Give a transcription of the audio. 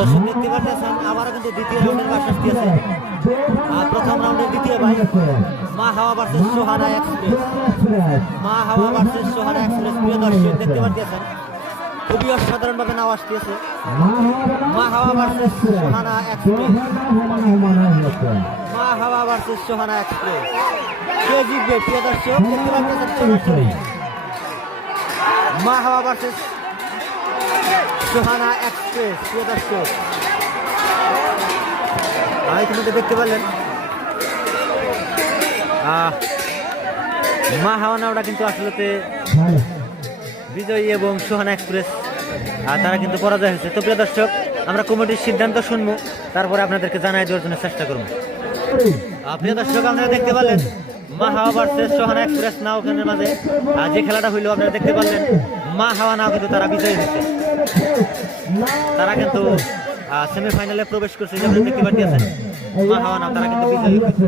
দর্শক দেখতে পাচ্ছেন আবারও কিন্তু দ্বিতীয় রাউন্ডের কাশাস্তি আছে। প্রথম রাউন্ডের দ্বিতীয় ভাই মা হাওয়া ভার্সেস সোহানা এক্সপ্রেস। মা হাওয়া ভার্সেস সোহানা এক্সপ্রেস। প্রিয় দর্শক দেখতে পাচ্ছেন খুবই অসাধারণ ভাবে নাও আসতেছে। মা হাওয়া ভার্সেস সোহানা এক্সপ্রেস। মা হাওয়া ভার্সেস সোহানা এক্সপ্রেস। কে জিতবে প্রিয় দর্শক দেখতে পাচ্ছেন সরাসরি মা হাওয়া ভার্সেস সোহানা এক্সপ্রেস। প্রিয় দর্শক ইতিমধ্যে দেখতে পারলেন মা হাওয়া নাওটা কিন্তু আসলে বিজয়ী এবং সোহানা এক্সপ্রেস তারা কিন্তু পরাজয় হয়েছে। তো প্রিয় দর্শক আমরা কমিটির সিদ্ধান্ত শুনবো, তারপরে আপনাদেরকে জানাই দেওয়ার জন্য চেষ্টা করবো। প্রিয় দর্শক আপনারা দেখতে পারলেন মা হাওয়া ভার্সেস সোহানা এক্সপ্রেস নাও ওখানের মাঝে যে খেলাটা হইলো আপনারা দেখতে পারলেন মা হাওয়া নাও কিন্তু তারা বিজয়ী হয়েছে। তারা কিন্তু সেমিফাইনালে প্রবেশ করছে, যেমন দেখতে পাচ্ছেন মা হাওয়া নাও তারা কিন্তু বিজয়ী হয়েছে।